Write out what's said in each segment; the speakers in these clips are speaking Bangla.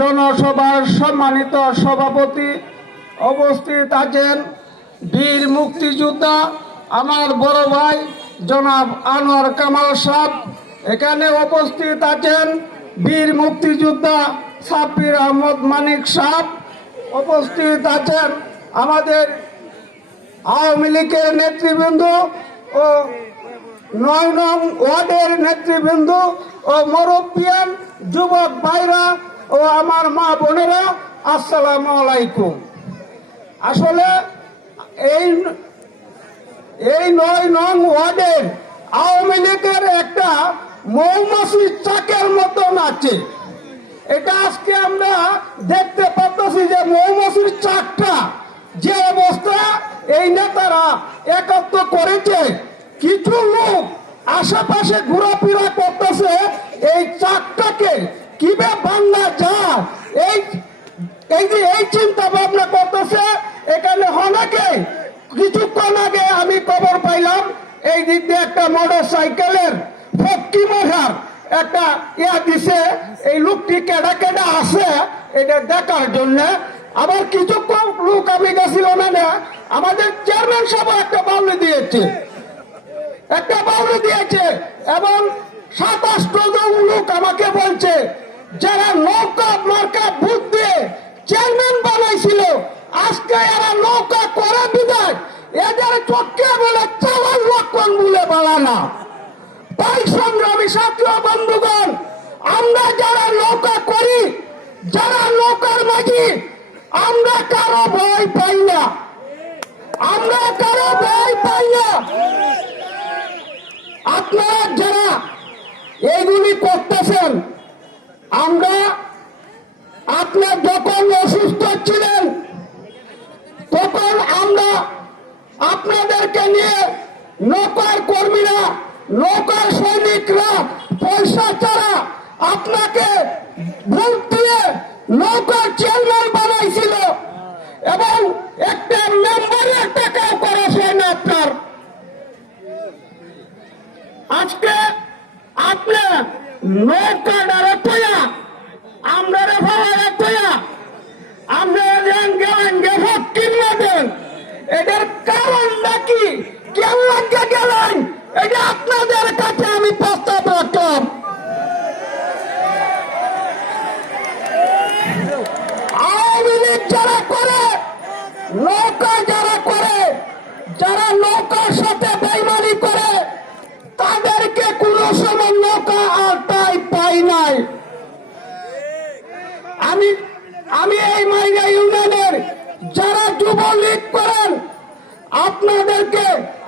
জনসভার সম্মানিত সভাপতি, উপস্থিত আছেন বীর মুক্তিযোদ্ধা আমার বড় ভাই জনাব আনোয়ার কামাল সাহেব। এখানে উপস্থিত আছেন বীর মুক্তিযোদ্ধা সাব্বির আহমদ মানিক সাহেব। উপস্থিত আছেন আমাদের আওয়ামী লীগের নেতৃবৃন্দ ও ৯ নং ওয়ার্ডের নেতৃবৃন্দ ও মুরব্বিয়ান, যুবক ভাইরা ও আমার মা বোনেরা, আসসালামু আলাইকুম। আসলে এই ৯ নং ওয়ার্ডের আওয়ামী লীগের একটা মৌমাছির চাকের মতন আছে। এটা আজকে আমরা দেখতে পাচ্ছি যে মৌমাছির চাকটা যে অবস্থা এই নেতারা একত্র করেছে, কিছু লোক আশেপাশে ঘোরাফেরা করতেছে এই চাকটাকে কিভাবে ভাঙা যায় এই চিন্তা ভাবনা করতেছে। এখানে অনেকে কিছুক্ষণ আগে আমি খবর পাইলাম এই দিক দিয়ে একটা মোটর সাইকেলের ফক্কি মাথার একটা দিছে, এই লোকটি কেডা কেডা আছে এটা দেখার জন্য। আবার কিছুক্ষণ লোক আমি গেছিল না, আমাদের চেয়ারম্যান সাহেব একটা বাউলি দিয়েছে এবং ২৭ জন লোক আমাকে বলছে যারা নৌকা মার্কা ভোট দিয়ে চেয়ারম্যান বানাইছিল, আজকে এরা নৌকা করে বিদায় এদের চোখে বলে চালান লক্ষণ বলে বাড়ানা। তাই সংগ্রামী ছাত্র বন্ধুগণ, আমরা যারা নৌকা করি, যারা নৌকার মাঝি, আমরা কারো ভয় পাই না, আপনারা যারা এইগুলি করতেছেন, আপনার যখন অসুস্থ ছিলেন তখন আমরা আপনাদেরকে নিয়ে নৌকার কর্মীরা, নৌকার সৈনিকরা পয়সা ছাড়া আপনাকে ভোট দিয়ে নৌকার চেয়ারম্যান বানাইছিল এবং একটা মেম্বারের টাকা করেছে না আপনার। আজকে আপনি নৌকা ডারে তৈয়া আমরা ভাড়া তৈয়া আমরা গেলেন ভোট কিনে দেন, এটার কারণ নাকি কেউ লাগে গেলেন, এটা আপনাদের কাছে আমি প্রস্তাব রাখলাম। আওয়ামী লীগ যারা করে, নৌকা যারা করে, যারা নৌকার সাথে বেইমানি করে, তাদেরকে কোন সময় নৌকা আর তাই পাই নাই। আমি এই মাইরা ইউনিয়নের যারা যুবলীগ করেন, আপনাদেরকে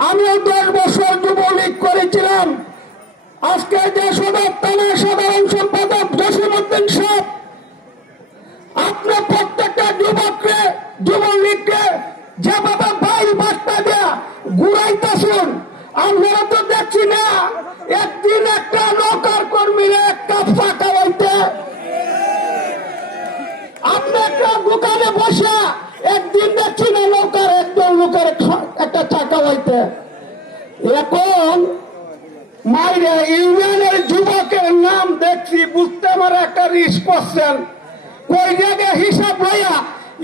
আমিও 10 বছর যুবলীগ করেছিলাম। আজকে যে সদর থানার সাধারণ সম্পাদক জসিমউদ্দিন সাহেব, আপনার প্রত্যেকটা যুবলীগকে যেভাবে বাইল বার্তা দেয়া ঘুরাইতেছেন, আমরা তো দেখছি না একদিন একটা নৌকার কর্মীরা এক কাপ চা খাওয়াইতে, আপনি একটা দোকানে বসে একদিন দেখছি না নৌকার একজন লোকের একটা চা খাওয়াইতে। এখন মাইরে ইউনিয়নের যুবকের নাম দেখছি, বুঝতে আমার একটা রিস্ক করছেন, कोई जगह हिसाब भैया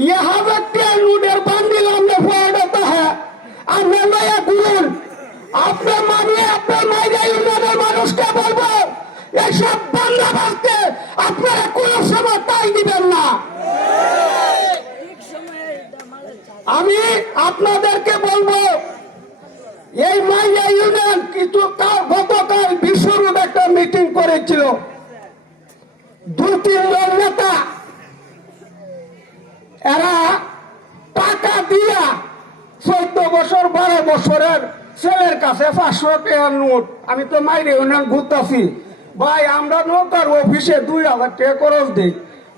यहाँ व्यक्ति लूटेर बांधिल हमने फोड़ता है हमने लया गुरुन अपने मानिए अपने मायरे यूनियনের মানুষকে বলবো এসব বান্দাবাজকে আপনারা কোনো সময় তাই দিবেন না। আমি আপনাদেরকে বলবো এই মাইরে ইউনিয়ন কিছু গতকাল বিশ্বরূপ একটা মিটিং করেছিল, 2-3 জন নেতা এরা টাকা দিয়া 14 বছর 12 বছরের ছেলের কাছে 500 টাকার নোট, আমি তো মাইরে ইউনিয়ন ঘুরতেছি ভাই, আমরা নৌকার অফিসে 2000 টাকা খরচ দিই,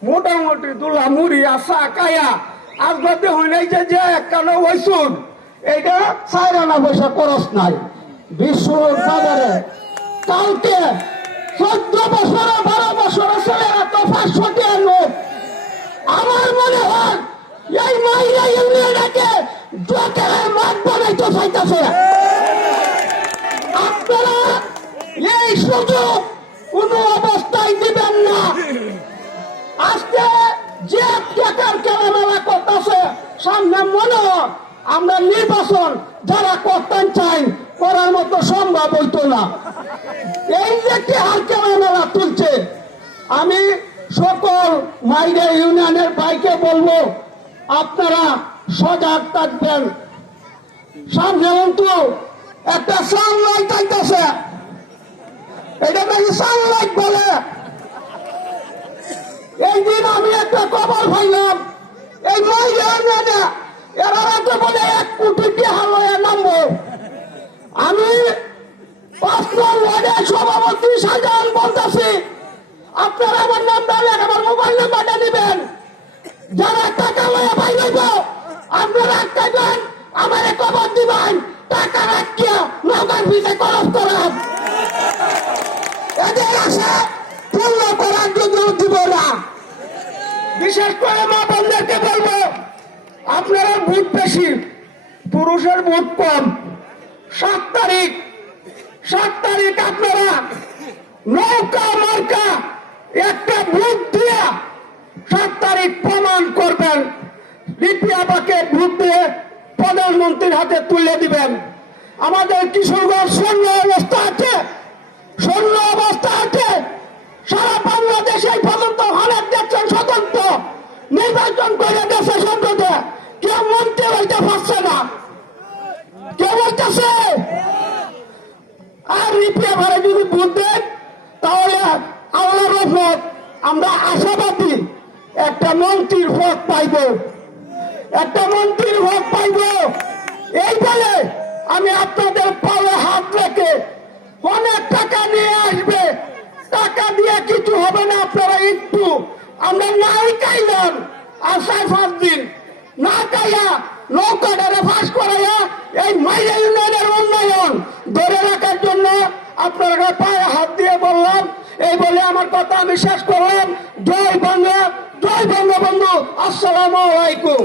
মোটামুটি দুলা মুড়ি আসা কায়া আজকে হইনাইছে যে একখানে ওইসুন এইটা 4 আনা পয়সা খরচ নাই বিশ্ব বাজারে। কালকে 14 বছরে 12 বছরের ছেলেরা তো 500 টাকার নোট। আমার মনে হয় এই মাইরা ইউনিয়নকে জোটের মাঠ বানাইতে চাইতেছে। আপনারা এই সুযোগ কোন অবস্থায় দিবেন না। আজ যে টাকার কেনামেলা করতেছে সামনে মনে হয় আমরা নির্বাচন যারা করতে চাই করার মতো সম্ভব হইতো না। এই যে টাকার কেনামেলা তুলছে, আমি সকল মাইরা ইউনিয়নের ভাইকে বলবো আপনারা সজাগ থাকবেন। সামনে কিন্তু একটা সানলাইট আইতেছে, এটা নাকি সানলাইট বলে। এই দিন আমি একটা খবর পাইলাম, এই মাইরা ইউনিয়নে এরা রাতে বলে 1 কোটি টাকা লয়ে নামবো। আমি 5 নং ওয়ার্ডের সভাপতি শাহজাহান বলতেছি, আপনারা আমার নামটা আমার মোবাইল নাম্বারটা দিবেন। যারা টাকা লয়ে বাইরেব আপনারা আটকাইবেন, আমার খবর দিবেন। টাকা রাখিয়া নৌকার পিছে খরচ করান, এদের আশা পূর্ণ করার জন্য দিব না। বিশেষ করে মা বোনদেরকে বলবো, আপনারা ভোট বেশি, পুরুষের ভোট কম। 7 তারিখ আপনারা নৌকা মার্কা একটা ভোট দিয়ে 7 তারিখ প্রমাণ করবেন। রিপিয়াবাকে ভোট দিয়ে প্রধানমন্ত্রীর হাতে তুলে দিবেন। আমাদের কিশোরগঞ্জ শূন্য অবস্থা আছে, শূন্য অবস্থা আছে। সারা বাংলাদেশে এই পর্যন্ত অনেক দেখছেন স্বতন্ত্র নির্বাচন করে দেশে সংসদে কেউ মন্ত্রী হইতে পারছে না, কেউ হইতেছে। আর রিপিয়া ভাড়া যদি ভোট দেন তাহলে আল্লাহর রহমত আমরা আশাবাদী একটা মন্ত্রীর ভোট পাইব, একটা মন্ত্রীর ভোট পাইব। এই বলে আমি আপনাদের পায়ে হাত রেখে, অনেক টাকা নিয়ে আসবে, টাকা দিয়ে কিছু হবে না। আপনারা একটু আমরা নাই খাইলাম আর 4-5 দিন না খাইয়া নৌকাটারে ফাঁস করাইয়া এই মাইরা ইউনিয়নের উন্নয়ন ধরে রাখার জন্য আপনারা পায়ে হাত দিয়ে বললাম। এই বলে আমার কথা আমি শেষ করলাম। জয় বাংলা, জয় বঙ্গবন্ধু। আসসালামু আলাইকুম।